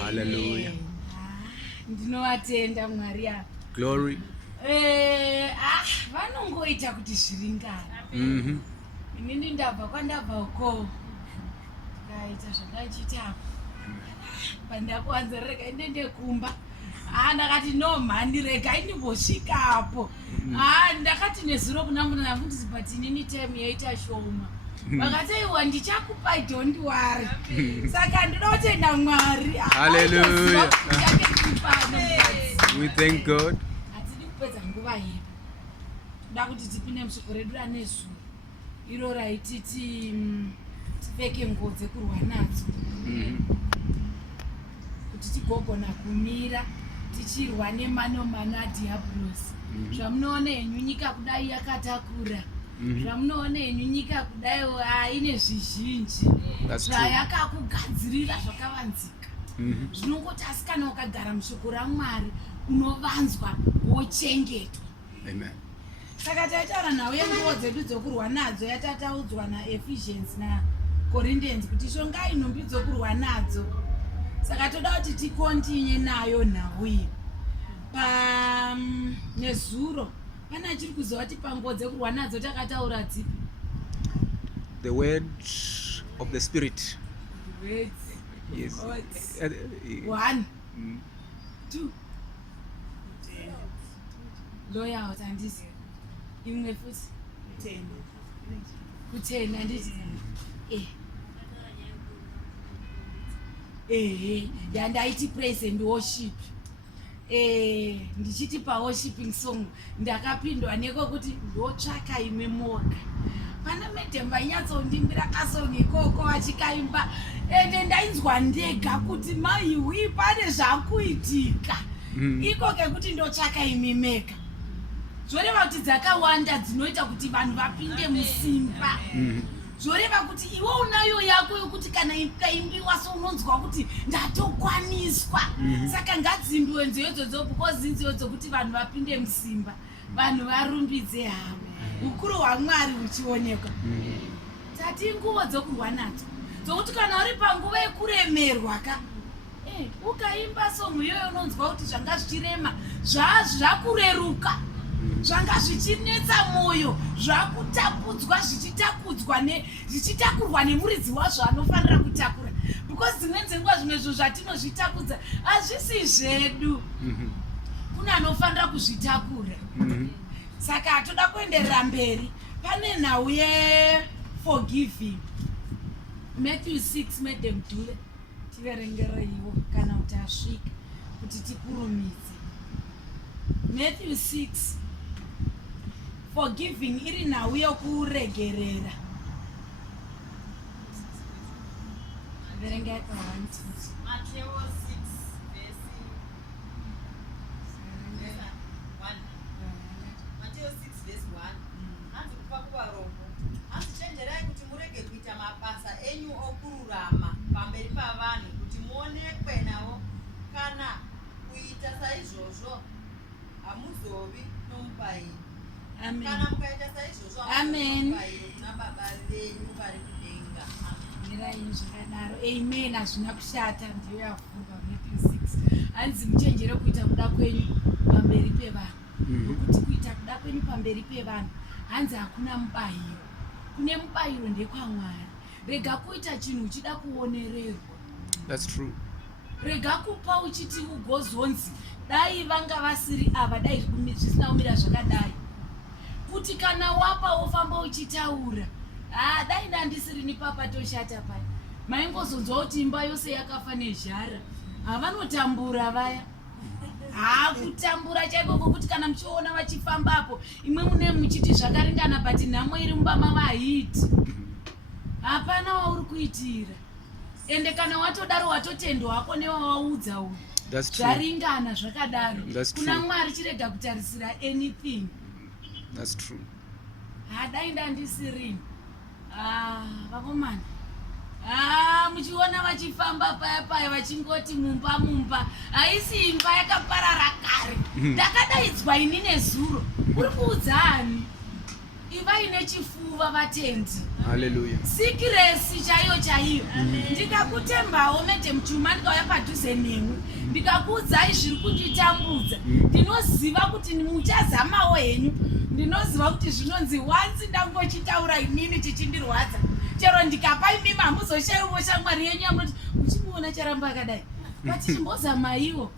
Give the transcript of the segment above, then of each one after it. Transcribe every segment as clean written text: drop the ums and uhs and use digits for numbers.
Hallelujah. Ndinovatenda Mwari apa. Glory. Vanongoita kuti zviringane. Inini ndabva kwandabva uko. Ndikaita zvakachitapo. Pandakuwanza rega ndende kumba. Ndakati no mhani rega indimbosvikapo. Ndakati nezuro kuna munhu namundisi but inini time yaita shoma. Vakataiwa ndichakupa don't worry. Saka ndinoda kutenda Mwari. Hallelujah. We thank God. Hatidi kupedza nguva yedu. Toda kuti tipinde mushoko redu ranezuro. Iro raititi tipfeke nguwo dzokurwa nadzo. Kuti tigogona kumira tichirwa nemanomano adhiabhulosi. Zvamunoona henyu nyika kudai yakatakura. Zvamunoona henyu nyika kudai ine zvizhinji. Zvayakakugadzirira zvakavanzika. Zvinongoti asi kana ukagara mushoko raMwari unovanzwa wochengetwa. Amen. Saka taitaura nawo yenguwo dzedu dzokurwa nadzo yatataudzwa naEphesians naCorinthians kuti shongai nhumbi dzokurwa nadzo. Saka toda kuti tikontinye nayo nhau iyi. Nezuro pana chiri kuziva kuti panguwo dzokurwa nadzo takataura dzipi? The words of the Spirit. Words. Yes. 1, 2. Loya utandisi. Imwe futhi 10 andisi. Yandaiti praise and worship. Ndichiti pa worshiping song ndakapindwa neko kuti ndotsvaka imwe moga. Pana medhemba inyatsondimbira kasong ikoko achikaimba ende ndainzwa ndega kuti maiwi pane zvakuitika. Iko kekuti ndotsvaka imwe mega. Zvoreva kuti dzakawanda dzinoita kuti vanhu vapinde musimba. Zvoreva kuti iwe unayo yako yokuti kana ikaimbiwa so unonzwa kuti ndatokwaniswa. Saka ngadzimbiwe nziyo because nziyo dzokuti vanhu vapinde musimba. Vanhu varumbidze havo. Ukuru hwaMwari huchionekwa. Tati nguwo dzokurwa nadzo. Dzokuti kana uri panguva yekuremerwa ukaimba song iyoyo unonzwa kuti zvanga zvichirema zvakureruka. Zvanga zvichinetsa moyo, zvakutapudzwa zvichitakurwa nemuridzi wazvo anofanira kutakura. Because dzimwe dzenguva zvimwe zvinhu zvatinozvitakudza hazvisi zvedu. Kuna anofanira kuzvitakura. Saka toda kuenderera mberi. Pane nhau ye-forgiving. Matthew 6 madam Dule. Tiverengera iwo kana kuti asvika kuti tikurumidze. Matthew 6. Forgiving iri nhau yokuregerera. Verenga pa 1 Matthew 6 verse 1. Matthew 6 verse 1. Hanzi kupa kuvarombo. Hanzi chenjerai kuti murege kuita mabasa enyu okururama pamberi pavanhu kuti muonekwe navo. Kana kuita saizvozvo hamuzovi nomubayiro. Amen. Kana mukaita saizvozvo hamuzomubayiro kuna baba venyu vari kudenga. Mirai zvakadaro. Amen. Hazvina kushata ndiyo yavhurwa Matthew 6. Hanzi muchenjere kuita kuda kwenyu pamberi pevanhu. Nokuti kuita kuda kwenyu pamberi pevanhu hanzi hakuna mubayiro. Kune mubayiro ndekwaMwari. Rega kuita chinhu uchida kuonererwa. That's true. Rega kupa uchiti ugozonzi dai vanga vasiri ava dai zvisina kumira zvakadai. Kuti kana wapa wofamba uchitaura. Dai ndandisiri ni papa toshata paya. maingozonzwa kuti imba yose yakafa nezhara. Havanotambura vaya. Kutambura chaiko kuti kana muchiona vachifambapo imwe mune muchiti zvakaringana but nhamo iri mumba mavahiti. Hapana wauri kuitira. Ende kana watodaro watotendwa wako newawaudza uyu. Zvaringana zvakadaro. Kuna Mwari chirega kutarisira anything. That's true. Dai ndandisirini. Vakomana. Muchiona vachifamba paya vachingoti mumba. Haisi imba yakaparara kare. Ndakadaidzwa ini nezuro. Uri kuudzani? Iva ine chifuva vatendi. Hallelujah. Sikiresi chaiyo. Ndikakutembawo mete muchuma ndikauya padhuze nemwe. Ndikakuudzai zviri kunditambudza. Ndinoziva kuti muchazamawo henyu. Ndinoziva kuti zvinonzi once ndangochitaura inini chichindirwadza. Chero ndikapa imi mamuzoshayiwo shamwari yenyu yamuti muchimuona Charamba akadai. Vachichimbozama iwo.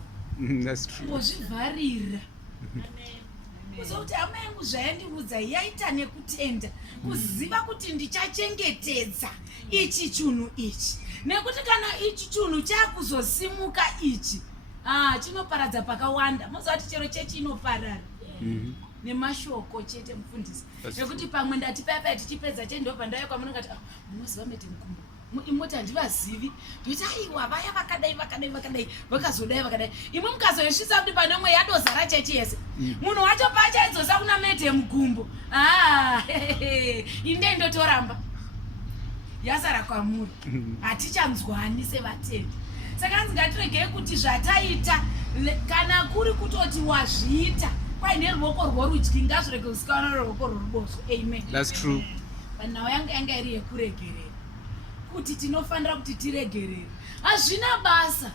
That's true. Ngozvivharira. Kuzokuti hama yangu zvayandiudza yaita nekutenda. Kuziva kuti ndichachengetedza ichi chunhu ichi. Nekuti kana ichi chunhu chakuzosimuka ichi. Chinoparadza pakawanda. Muziva kuti chero chechi inoparara. Nemashoko chete mufundisi. Nekuti pamwe ndati paya tichipedza chendobva ndauya kwamunenge ati munoziva mete mukumbo. Imoti handivazivi. Ndoti aiwa vaya vakadai vakazodai. Imwe mukazoisvisa kuti pane umwe yadozara chechi yese. Munhu wacho pacho aidzosa kuna mete mukumbo. Inde ndotoramba. Yasara kwamuri. Hatichanzwani sevatendi. Saka ngatiregei kuti zvataita kana kuri kutoti wazviita kwaine ruoko rworudyi ngazvirege kuzikanwa neruoko rworuboshwe. Amen. That's true. Panhau yanga iri yekuregerera. Kuti tinofanira kuti tiregerere. Hazvina basa.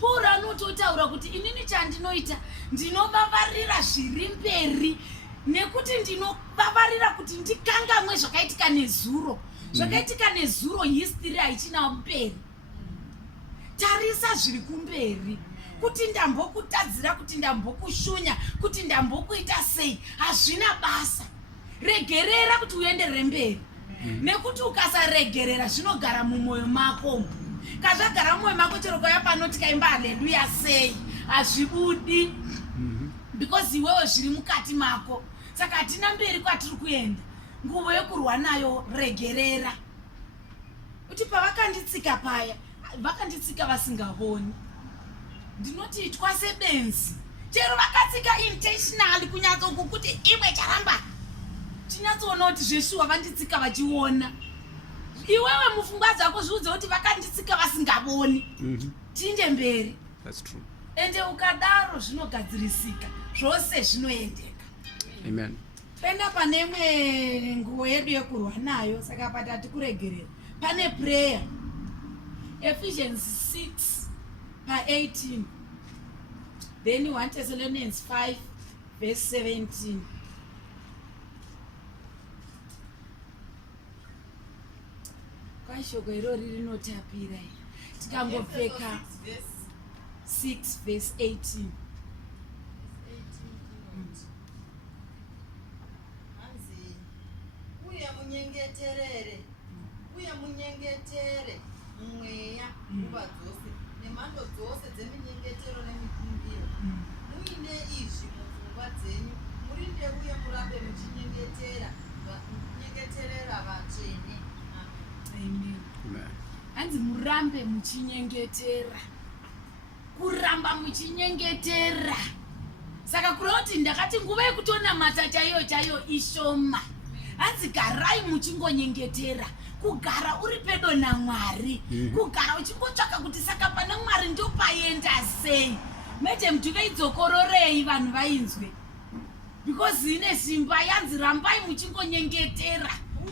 Pauro anototaura kuti inini chandinoita ndinovavarira zviri mberi. Nekuti ndinovavarira kuti ndikangamwe zvakaitika nezuro. Zvakaitika nezuro history haichina mberi. Tarisa zviri kumberi. Kuti ndambokutadzira, kuti ndambokushunya, kuti ndambokuita sei. Hazvina basa. Regerera kuti uenderere mberi. Nekuti ukasaregerera zvinogara mumwoyo mako. Kazvagara mumwoyo mako chero kauya panoti kaimba haleluya sei. Hazvibudi. Because iwewe zviri mukati mako. Saka hatina mberi kwatiri kuenda. Nguvo yekurwa nayo regerera. Kuti pavakanditsika paya, vakanditsika vasingavoni. Ndinoti twasebenzi. Chero vakatsika intentionally kunyatsokuti imwe Charamba. Tinyatsoona kuti zveshuwa vanditsika vachiona. Iwewe mufungwa dzako zviudze kuti vakanditsika vasingavoni. Tinde mberi. That's true. Ende ukadaro zvinogadzirisika. Zvose zvinoendeka. Amen. Penda pane imwe nguvo yedu yekurwa nayo, saka patati kuregerera. Pane prayer. Ephesians 6:18. Then 1 Thessalonians 5:17. Kwashoko irori rinotapira. Tikangopfeka 6:18. Uye munyengetere mweya nguva dzose nemhando dzose dzeminyengetero nemikumbiro. Muine izvi mupfungwa dzenyu, murinde uye murambe muchinyengeterera vatsvene. Amen. Hanzi murambe muchinyengetera. Kuramba muchinyengetera. Saka kureva kuti ndakati nguva yekutonamata chaiyo ishoma. Hanzi garai muchingonyengetera. Kugara uri pedo naMwari. Kugara uchingotsvaka kuti saka pana Mwari ndopaenda sei. Mete mtuve idzokororei vanhu vainzwe. Because ine simba yanzi rambai muchingonyengetera.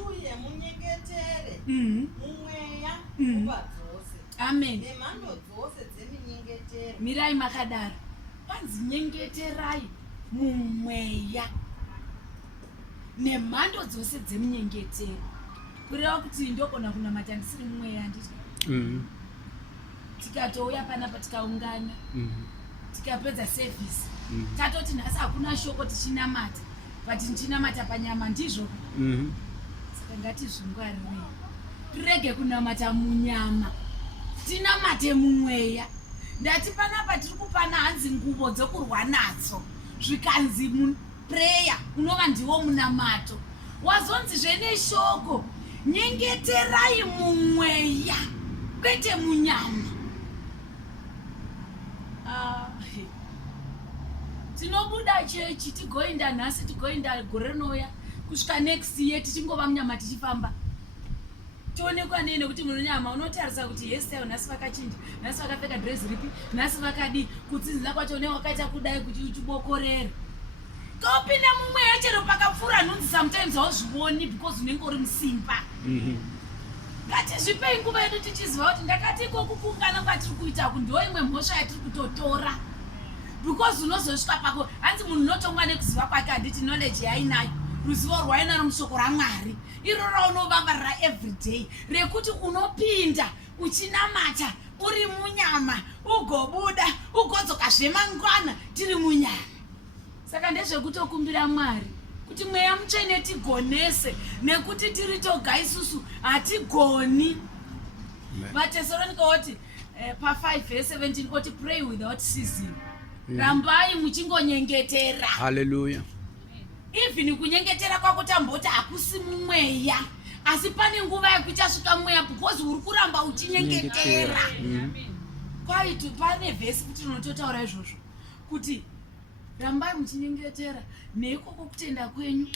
Uye munyengetere mumweya nguva dzose. Amen. Nemhando dzose dzeminyengetero. Mirai makadaro. Panzi nyengeterai mumweya. Nemhando dzose dzeminyengetero. Kureva kuti ndokona kunamata ndisiri mumweya nditi. Tikatouya panapa tikaungana. Tikapedza service. Tatoti nhasi hakuna shoko tichinamata. But tichinamata panyama ndizvo. Saka ngatizvingwarire. tirege kunamata munyama, tinamate mumweya. Ndati panapa tiri kupana hanzi nguwo dzokurwa nadzo, zvikanzi prayer unova ndiwo munamato. Wazonzizve neshoko, nyengeterai mumweya kwete munyama. Tinobuda chechi tigoenda nhasi, tigoenda gore rinouya, kusvika next year tichingova munyama tichifamba. Toonekwa nene kuti munyama unotarisa kuti yesitayo nhasi vakachinja, nhasi vakapfeka dress ripi, nhasi vakadi, kutsinzina kwacho newakaita kudai kuti uchibokorera. Kaupinda mumweya chero pakapfuura nhunzi sometimes hauzvioni because unenge uri musimba. Ngatizvipei nguva yedu tichiziva kuti ndakati ikoku kuungana kwatiri kuita kundiwo imwe mhosva yatiri kutotora. Because unozosvika pako, hanzi munhu unotongwa nekuziva kwake, handiti knowledge yainayo, ruzivo rwainaro mushoko raMwari, iro raunovambarira everyday, rekuti unopinda uchinamata uri munyama, ugobuda ugodzoka zvemangwana tiri munyama. Saka ndezvekutokumbira Mwari kuti mweya mutsvene tigonese, nekuti tiri toga isusu hatigoni. vaTesalonika oti pa 5:17 oti pray without ceasing. Rambai muchingonyengetera. Hallelujah. Even kunyengetera kwako tamboti hakusi mumweya, asi pane nguva yekuchasvika mweya because uri kuramba uchinyengetera. Kwaitu pane vhesi kuti unototaura izvozvo kuti rambai muchinyengetera, neikoko kutenda kwenyu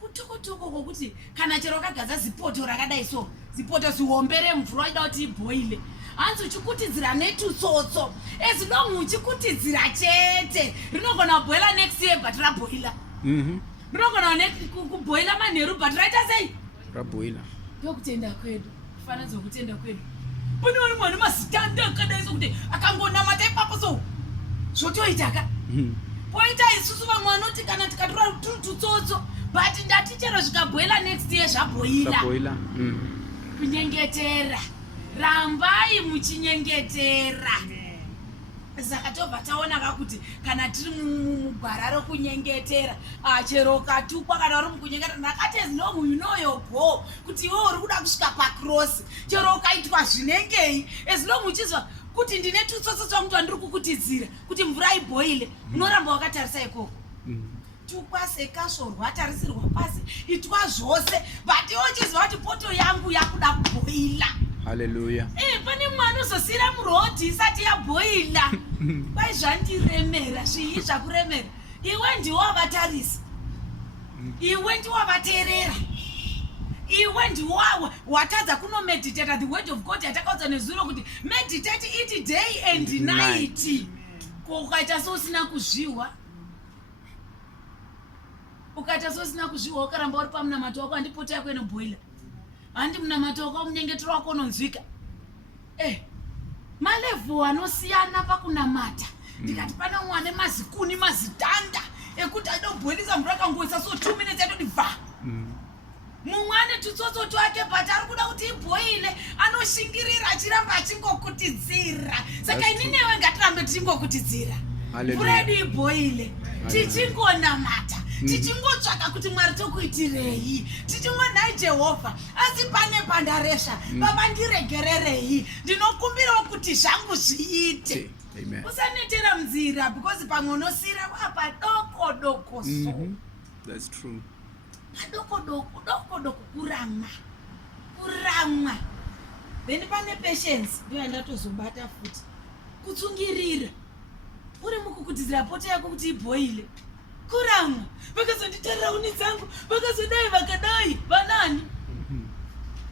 kutokotoko, kuti kana chero wakagadza zipoto rakadai so, zipoto zihombe remvura wachida kuti ibhoile, hanzi uchikutidzira netutsotso, as long uchikutidzira chete, rinogona kubhoila next year but rabhoila. Rinogona kubhoila manheru but raita sei? Rabhoila. Ndokutenda kwedu, kufananidzo kutenda kwedu. Pane vari mwana mazitanda akadai so kuti akangonamata ipapo so zvotoitaka. Poita isusu vamwe vanoti kana tikatora tutsotso but ndati chero zvikabhoila next year zvabhoila. Kunyengetera, rambai muchinyengetera. Saka tobva taonaka kuti kana tiri mugwara rokunyengetera, chero ukatukwa kana uri mukunyengetera, ndakati as long you know your goal, kuti iwe uri kuda kusvika pakrosi, chero ukaitwa zvinengei, as long uchizwa kuti ndine tutsotso twangu twandiri kukutidzira kuti mvura ibhoile, unoramba wakatarisa ikoko. Tukwa sekasvorwa, tarisirwa pasi, itwa zvose, but iwe uchiziva kuti poto yangu yakuda kubhoila. Hallelujah. Pane mwana uzosira murodhi isati yabhoila. Kwai zvandiremera, zvii zvakuremera. Iwe ndiwo wavatarisa, iwe ndiwo wavateerera, iwe ndiwo watadza kunomeditata the word of God yatakaudzwa nezuro kuti meditate it day and night. Ukaita seusina kuzviwa, ukaramba uri pamunamato wako, handipota yako inobhoila, handi munamato wako munyengetero wako unonzwika. Malevhu anosiyana pakunamata. Ndikati pana mwana mazikuni mazitanda ekuti anobhoilisa mvura kangoisa so 2 minutes yatoti bva. Mumwana tutsotso twake but ari kuda kuti ibhoile, anoshingirira achiramba achingokutidzira. Saka ininewe ngatirambe tichingokutidzira. Mvura yedu ibhoile, tichingonamata, tichingotsvaka kuti Mwari tokuitirei, tichingonai Jehovha, asi pane pandaresha, baba ndiregererei, ndinokumbirawo kuti zvangu zviite. Usanetera mzira because pamwe unosira padoko so. That's true. Padoko kuramwa. Then pane patience, ndiyo ndatozobata futi. Kutsungirira. Uri mukukutidzira poto yako kuti ibhoile. Kuramwa. Vakazonditarira uni dzangu, vakazodai vakadai, vanani?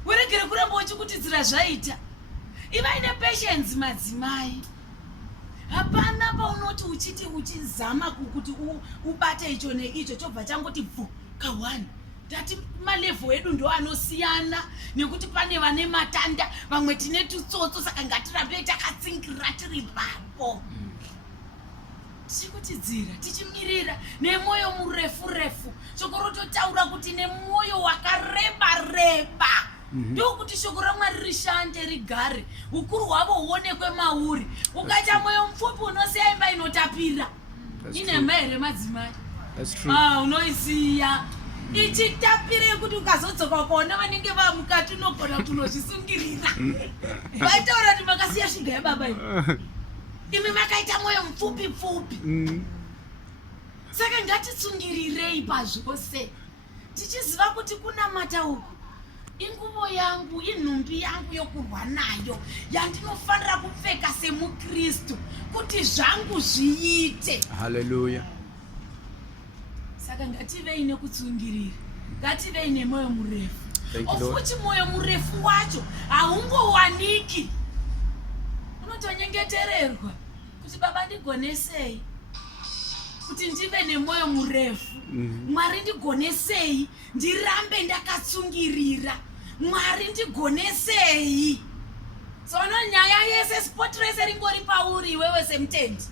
Uregere kuramba uchikutidzira zvaita. Ivaine patience madzimai. Hapana paunoti uchizama kuti ubate icho neicho chobva changoti bvu kawani. Ndati malevhu edu ndo anosiyana, nekuti pane vane matanda, vamwe tine tutsotso, saka ngatirambe takatsingirira tiri papo. Tichikutidzira, tichimirira nemoyo murefu. Shoko rototaura kuti nemoyo wakareba. Ndokuti shoko raMwari rishande rigare, ukuru hwavo huonekwe mauri. Ukaita moyo mupfupi unosiya imba inotapira. Ine imba here madzimai? That's true. Unoisiya. ichitapire kuti ukazodzoka kuona vanenge vamukati unogona kunozvisungirira. Vaitaura kuti makasiya shuga yababa imi makaita mwoyo mupfupi pfupi. Saka ngatitsungirirei pazvose tichiziva kuti kunamata uku inguvo yangu, inhumbi yangu yokurwa nayo yandinofanira kupfeka semukristu kuti zvangu zviite. Hallelujah. Saka ngativei nekutsungirira, ngativei nemwoyo murefu. Thank you, Lord. Ofuti mwoyo murefu wacho haungowaniki. Unotonyengetererwa kuti baba ndigonesei kuti ndive nemwoyo murefu. Mwari ndigonesei ndirambe ndakatsungirira. Mwari ndigonesei. Sono nyaya yese sport race ringori pauri wewe semutendi.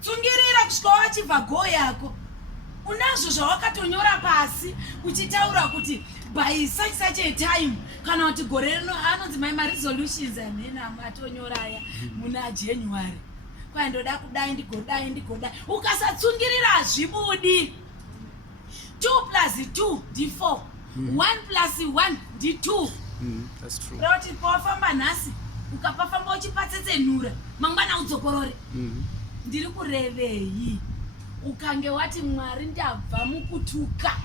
Tsungirira kusvika wachibva go yako. Unazvo zvawakatonyora pasi uchitaura kuti by such a time kana kuti gore rino anonzi my resolutions amena atonyora aya muna January. Kwa ndoda kudai ndigodai. Ukasatsungirira hazvibudi. 2 plus 2 ndi 4. 1 plus 1 ndi 2. That's true. Rauti pawafamba nhasi ukapafamba uchipatsetsenura mangwana udzokorore. Ndiri kurevei ukange wati Mwari ndabva mukutuka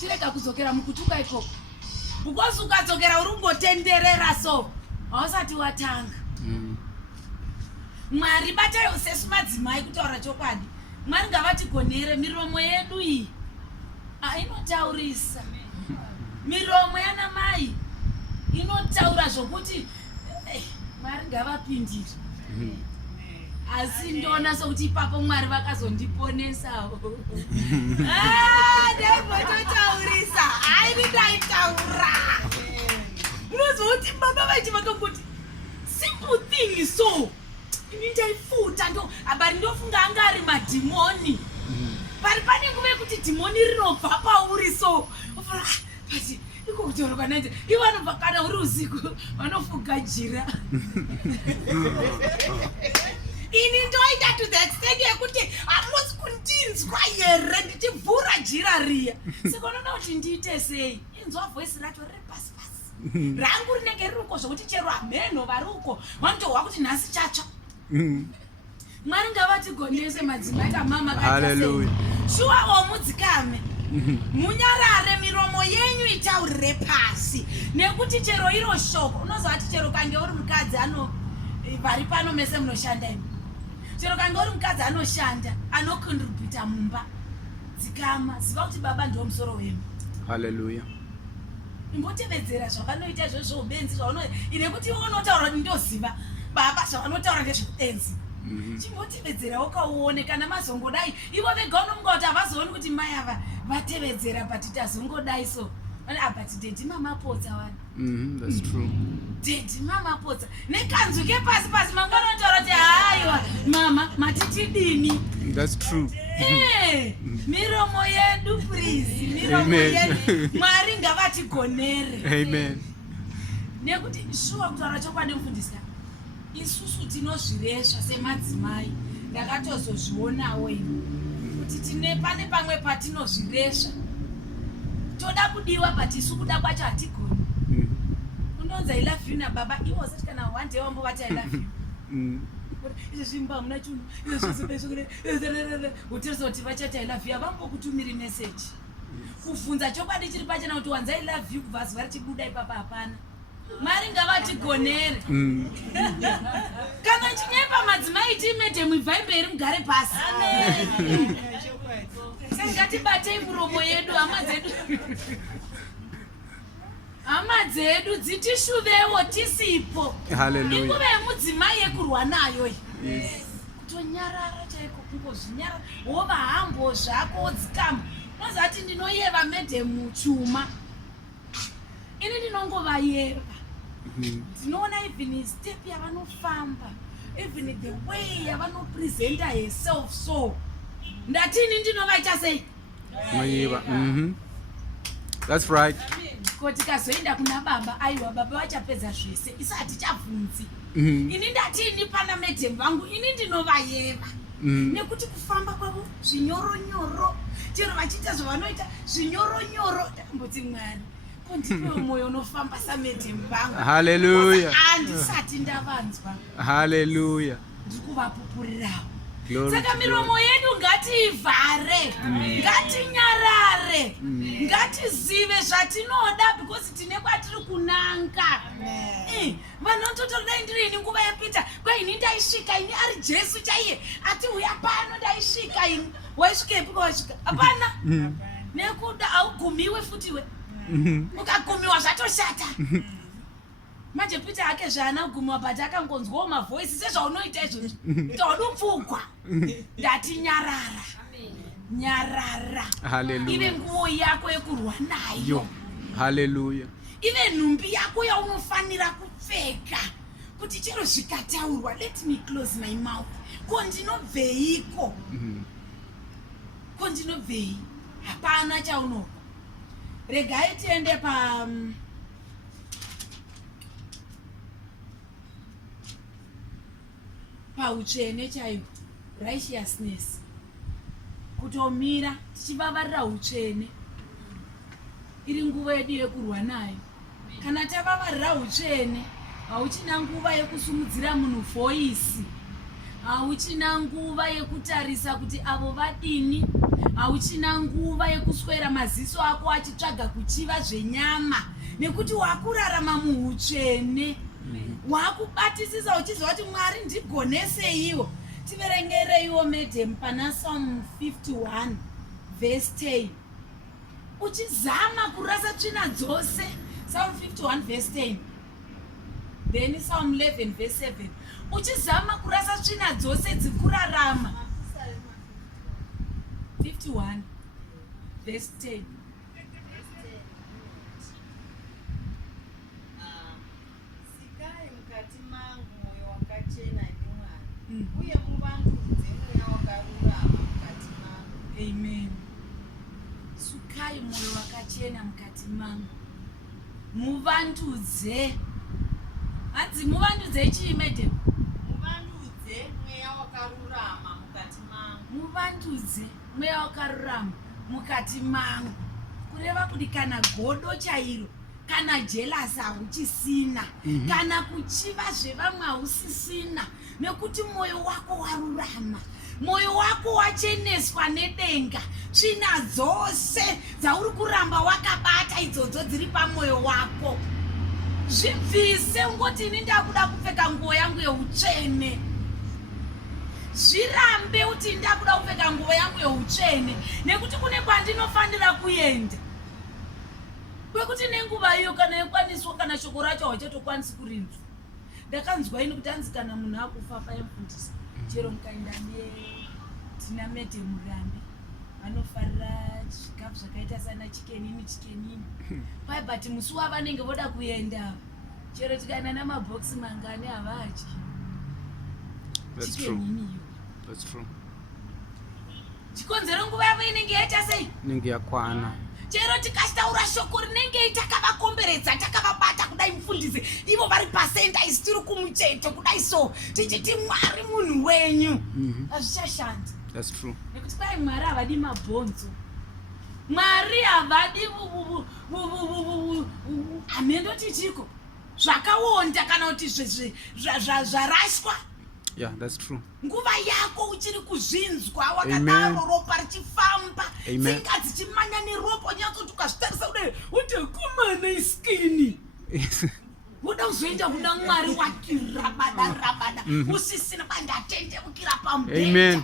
chirega kudzokera mukutuka ikoko. Because ukadzokera uri kungotenderera so hausati watanga. Mwari batayo sesu madzimai kutaura chokwadi. Mwari ngavatigonere miromo yedu iyi inotaurisa. Miromo yana mai inotaura zvokuti Mwari ngavapindire. Asi ndona sokuti ipapo Mwari vakazondiponesawo. Ndaimbototaurisa haidi ndaitaura. Unozoti baba vaiti vakangoti simple thing so ini ndaifuta ndo abari ndofunga anga ari madhimoni. Pari pane nguva yekuti dhimoni rinobva pauri so pati iko kutoroka naite ivo vanobva kana uri usiku vanofuga jira. Ini ndoita to the extent yekuti hamusi kundinzwa here ndichivhura jira riya. Saka unoona kuti ndiite sei? Inzwa voice racho riri pasi pasi. Rangu rinenge riruko zvokuti chero ameno vari uko vanotohwa kuti nhasi chatsva. Mwari ngavatigonese madzimai kamama Hallelujah. Shuwa womudzikame. Munyarare miromo yenyu itaurire pasi. Nekuti chero iro shoko unozvati chero kange uri mukadzi vari pano mese munoshanda imi. Chero kange uri mukadzi anoshanda anokontribhuta mumba. Dzikama ziva kuti baba ndo musoro wemu. Hallelujah. Imbotevedzera zvavanoita izvozvo ubenzi ine kuti iwe unotaura kuti ndoziva baba zvavanotaura ngezveubenzi. Chimbotevedzera ukauone kana mazongodai ivo vega unomunga kuti havazooni kuti mai ava vatevedzera but tazongodai so but dedi mamapotsa wani. That's true. Dedi mamapotsa nekanzu kepasi pasi manganotaura kuti haiwa mama matitidini. That's true. Miromo yedu please, miromo yedu Mwari ngavatigonere. Amen. Nekuti shuwa kutaura chokwadi mufundisi isusu tinozviresva semadzimai. Ndakatozozvionawo ino kuti tine pane pamwe patinozviresva toda kudiwa but isu kuda kwacho hatigoni. Unonzi I love you nababa iwo usati kana one day wambovati I love you. Izvimba muna chunhu izvozvozvokure utirozoti vachati I love you havambokutumiri message kuvhunza chokwadi chiri pachena kuti wanzi I love you kubva zuva richibuda ipapa hapana. Mwari ngavatigonere. Kana chinyepa madzimai tiimete muibvai mberi mugare pasi. Saka ngatibatei muromo yedu hama dzedu dzitishuvewo tisipo. Hallelujah. Inguva yemudzimai yekurwa nayo kutonyarara chaiko kungozvinyarara wova hambo zvako wodzikama unozati ndinoyeva medhemu chuma. Ini ndinongovayeva. Ndinoona even step yavanofamba even the way yavanopresenta herself so ndatini ndinovaita sei? Maiva. That's right. Kuti kazoenda kuna baba aiwa baba vachapedza zvese isu hatichabvunzi. Ini ndatini pana medhemu vangu ini ndinovayeva. Nekuti kufamba kwavo zvinyoronyoro chero vachiita zvavanoita zvinyoronyoro ndakamboti Mwari kondipewo mwoyo unofamba samedhemu vangu. Hallelujah. Handisati ndavanzwa. Hallelujah. Ndiri kuvapupurirawo. Glory Saka to miromo God. yedu ngatiivhare, ngatinyarare, ngatizive zvatinoda because tine kwatiri kunanga. Vanhu vanototora ndirini nguva yapita kwaini ndaisvika ini ari Jesu chaiye ati uya pano ndaisvika ini waisvika epiko wasvika hapana nekuda augumiwe futiwe ukagumiwa zvatoshata manje Peter hake zvaana kugumiwa but akangonzwawo mavhoisi sezvaunoita izvozvo todupfugwa ndati nyarara nyarara. Hallelujah. Ive nguwo yako yekurwa nayo. Hallelujah. Ive nhumbi yako yaunofanira kupfeka kuti chero zvikataurwa. Let me close my mouth. Ko ndinobveiko? Ko ndinobvei? Hapana chaunobva. Regai tiende pautsvene chaivo, righteousness. Kutomira tichivavarira utsvene iri nguva yedu yekurwa nayo. Kana tavavarira utsvene hauchina nguva yekusumudzira munhu voisi, hauchina nguva yekutarisa kuti avo vadini, hauchina nguva yekuswera maziso ako achitsvaga kuchiva zvenyama, nekuti wakurarama muutsvene. Wakubatisisa uchiziva kuti Mwari ndigoneseiwo. Tiverengereiwo medhem pana Psalm 51 verse 10. Uchizama kurasa tsvina dzose. Psalm 51 verse 10. Then Psalm 11 verse 7. Uchizama kurasa tsvina dzose dzikurarama. 51 verse 10. Sikai mukati mangu mwoyo wakachena ndiMwari, uye muvandudze mweya wakarurama mukati mangu. Amen. Sukai mwoyo wakachena mukati mangu. Muvandudze. Hanzi muvandudze chii medhem? Muvandudze mweya wakarurama mukati mangu. Muvandudze mweya wakarurama mukati mangu. Kureva kuti kana godo chairo, kana jealous hauchisina, kana kuchiva zvevamwe hausisina, nekuti mwoyo wako warurama. Mwoyo wako wacheneswa nedenga. Tsvina dzose dzauri kuramba wakabata idzodzo dziri pamwoyo wako zvibvise. Ungoti ini ndakuda kupfeka nguo yangu yeutsvene. Zvirambe uti ndakuda kupfeka nguo yangu yeutsvene, nekuti kune kwandinofanira kuenda. Kwekuti nenguva iyo kana ikwaniswa kana shoko racho hauchatokwanisi kurinzwa. Ndakanzwa ini kuti anzi kana munhu akufa paimufundisa chero mukaenda tina mete murambi vanofarira zvikafu zvakaita sana chikenini pai but musi wavanenge voda kuenda chero tikaenda namabhokisi mangani havadyi chikenini iyo. That's true. Chikonzero nguva yavo inenge yaita sei? Inenge yakwana. Chero tikataura shoko rinenge takavakomberedza takavabata kudai mufundisi ivo vari pasenda isi tiri kumucheto kudai so tichiti Mwari munhu wenyu hazvichashanda. That's true. Nekuti kwai Mwari havadi mabhonzo, Mwari havadi hamendoti chiko zvakaonda kana kuti zvarashwa. Yeah, that's true. Nguva yako uchiri kuzvinzwa wakadaro ropa richifamba, tsinga dzichimanya neropa unyatsoti ukazvitarisa kudai uti kumana iskini. Uda kuzoenda kuna Mwari wakirabada usisina bandatendeukira pambedha.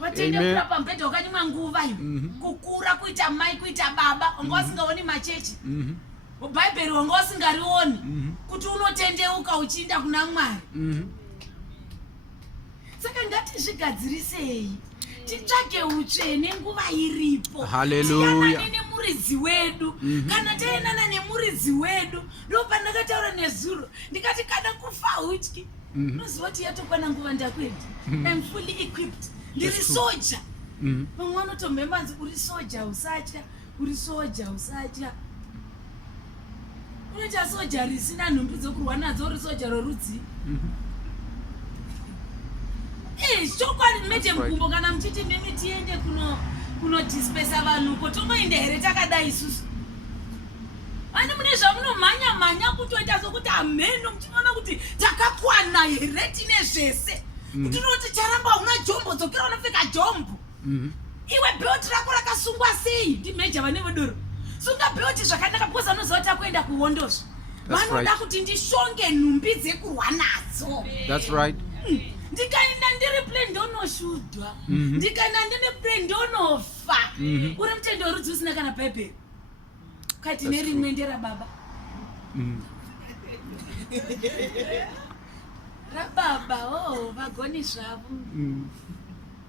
Watendeukira pambedha wakanyimwa nguva iyo kukura kuita mai kuita baba wanga wasingaoni machechi. Bhaibheri wanga wasingarioni kuti unotendeuka uchienda kuna Mwari. Saka ngatizvigadzirisei titsvage utsvene nguva iripo. Hallelujah. Tiyanane nemuridzi wedu. Kana taenana nemuridzi wedu ndopandakataura nezuro ndikati kana kufa hutyi. Unoziva kuti yatokwana nguva ndakwedza. I'm fully equipped. Ndiri soja. Vamwe vanotomhemba nzi uri soja usatya, uri soja usatya. Unoita soja risina nhumbi dzokurwa nadzo, uri soja rorudzi. Chokwadi mete mgumbo kana mchiti mimi tiende kunodispesa vanhu uko tongoenda here takadai isusu vane mune zvamunomhanya kutoita sokuti ameno muchinoona kuti takakwana here tine zvese kutinoti charamba una jombo dzokera unopfeka jombo iwe bhoti rako rakasungwa sei ndimeja vane vodoro sunga bhoti zvakanaka because anoziva takuenda kuhondozvo vanoda kuti ndishonge nhumbi dzekurwa nadzo. That's right. Ndikaenda ndiri plane ndonoshudwa ndikaenda ndine plane ndonofa uri mutendo werudzi usina kana bhaibheri kati nerimwe ndera baba rababa vagoni zvavo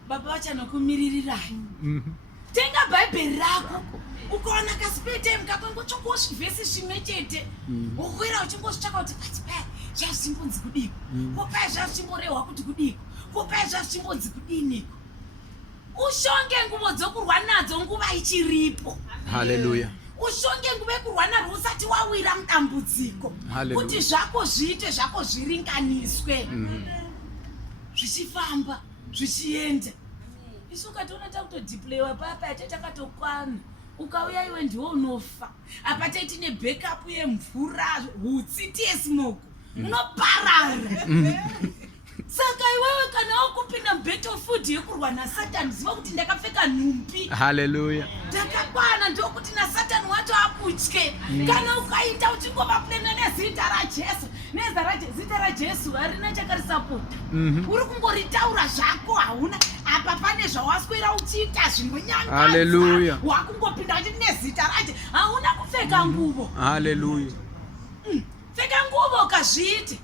baba vachanokumiririrai tenga bhaibheri rako ukaona kasipete mkakongotsvakawo zvivhesi zvimwe chete ukwira uchingozvitsvaka kuti patipaya zvazvichimbonzi kudiko kopaya zvazvichimborehwa kuti kudiko kopaya zvazvichimbonzi kudiniko ushonge nguvo dzokurwa nadzo nguva ichiripo. Hallelujah. Ushonge nguva yekurwa narwo usati wawira mudambudziko kuti zvako zviite zvako zviringaniswe zvichifamba zvichienda. Isu ukatoona takutodiployiwa papa takatokwana ukauya iwe ndiwo unofa apa taiti nebackup yemvura hutsi tiesmoko unoparara saka iwewe kana wakupinda mubattlefield yekurwa nasatani ziva kuti ndakapfeka nhumbi. Hallelujah. Ndakakwana ndokuti nasatani wacho akutye kana ukaita uchingova plena nezita rajesu zita rajesu harina chakarisapota uri kungoritaura zvako hauna apa pane zvawaswera uchiita zvinonyangadza. Hallelujah. Wakungopinda uchiti nezita raje hauna kupfeka nguvo. Hallelujah. Pfeka nguvo ukazviite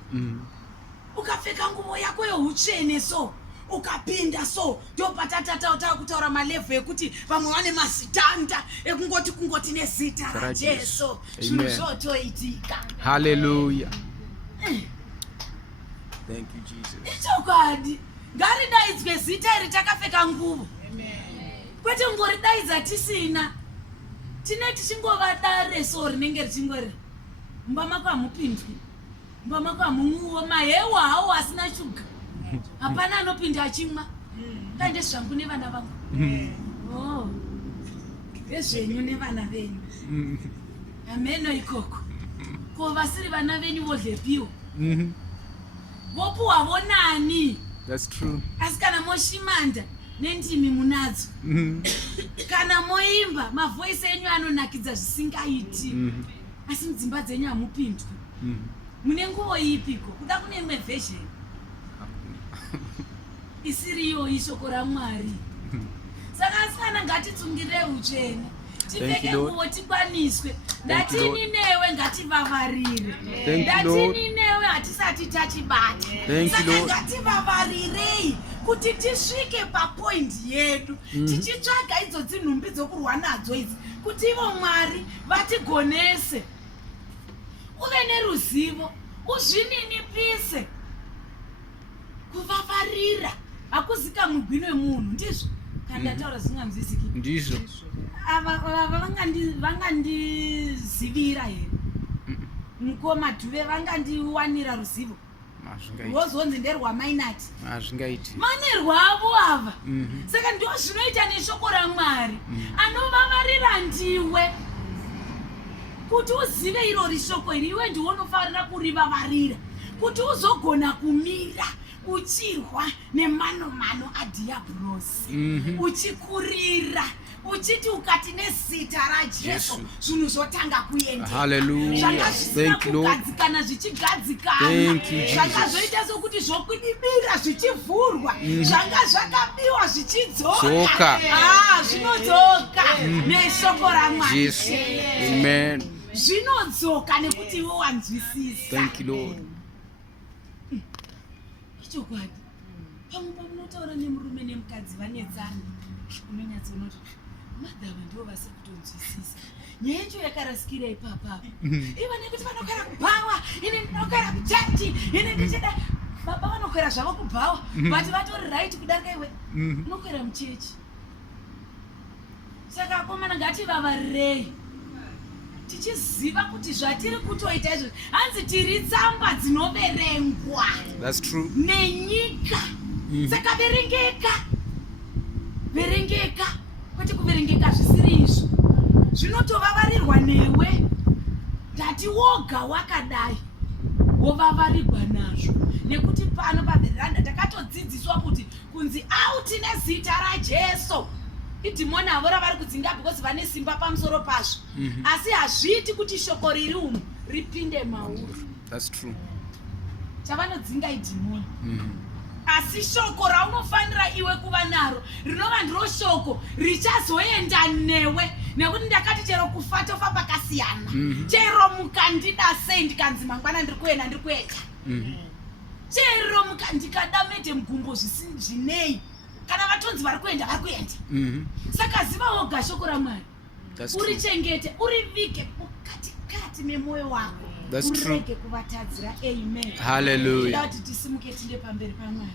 ukapfeka nguvo yako yeutsvene so ukapinda so ndopatatatauta kutaura malevhu ekuti vamwe vane mazitanda ekungoti nezita rajesu zvinhu zvotoitika. Hallelujah. Thank you, Jesus. Ichokwadi ngaridaidzwe zita iri takapfeka nguvo kwete ngoridaidza tisina tine tichingova dare so rinenge richingori mumba mako hamupindwi mumba mako hamunguwo mahewa hawo asina shuga hapana anopinda achimwa kainde zvangu nevana vangu vezvenyu nevana venyu ameno ikoko ko vasiri vana venyu vodlepiwa vopuhwa nani. That's true. Asi kana moshimanda nendimi munadzo kana moimba mavoisi enyu anonakidza zvisingaiti asi mudzimba dzenyu hamupindwi mune nguvo ipiko kuda kune imwe version isiriyo ishoko raMwari. Saka asikana ngatitsungirire utsvene tipfeke nguvo tikwaniswe ndatini newe ngativavarire ndatini newe hatisati tachibata saka ngativavarirei kuti tisvike papoint yedu tichitsvaga idzo dzinhumbi dzokurwa nadzo idzi kuti ivo Mwari vatigonese uve neruzivo uzvininipise kuvavarira hakuzika mugwino wemunhu ndizvo kana ndataura zvinganzwisiki ndizvo vangandizivira here mukomadhuve vangandiwanira ruzivo rozonzi nderwamainati hazvingaiti mane rwavo ava saka ndo zvinoita neshoko raMwari anovavarira ndiwe kuti uzive irori shoko iri iwe ndiwe unofanira kurivavarira kuti uzogona kumira uchirwa nemanomano adhiabhurosi uchikurira uchiti ukati nezita raJesu zvinhu zvotanga kuenda. Hallelujah. Zvanga zvisina kugadzikana zvichigadzikana zvanga zvoita sokuti zvokudibira zvichivhurwa zvanga zvakabiwa zvichidzoka zvinodzoka neshoko raMwari. Amen. Zvinodzoka nekuti iwe wanzwisisa. Thank you, Lord. Ichokwadi pamwe pamunotaura nemurume nemukadzi vanetsana unonyatsoona kuti madhava ndivo vasiri kutonzwisisa nyaya yacho yakarasikira ipapa iva nekuti vanokara kubhawa ine ndinokara kuchachi ine ndichida baba vanokwera zvavo kubhawa but vatori right kudarika iwe unokwera muchechi. Saka akomana ngativavarirei tichiziva kuti zvatiri kutoita izvo hanzi tiri tsamba dzinoverengwa. That's true. Nenyika saka verengeka kwete zvinoverengeka zvisiri izvo zvinotovavarirwa newe. Ndati woga wakadai wovavarirwa nazvo, nekuti pano paveranda takatodzidziswa kuti kunzi auti nezita raJesu idhimoni avo ravari kudzinga because vane simba pamusoro pazvo. Asi hazviti kuti shoko riri umu ripinde mauri. That's true. Chavanodzinga idhimoni. Asi shoko raunofanira iwe kuva naro rinova ndiro shoko richazoenda newe, nekuti ndakati chero kufa tofa pakasiyana. Chero mukandida sei ndikanzi mangwana ndiri kuenda. Chero mukandikada mete mugumbo zvinei, kana vatonzi vari kuenda. Saka ziva woga shoko raMwari, urichengete, urivike mukatikati memwoyo wako, urege kuvatadzira. Amen. Hallelujah. Kuti tisimuke tinde pamberi paMwari.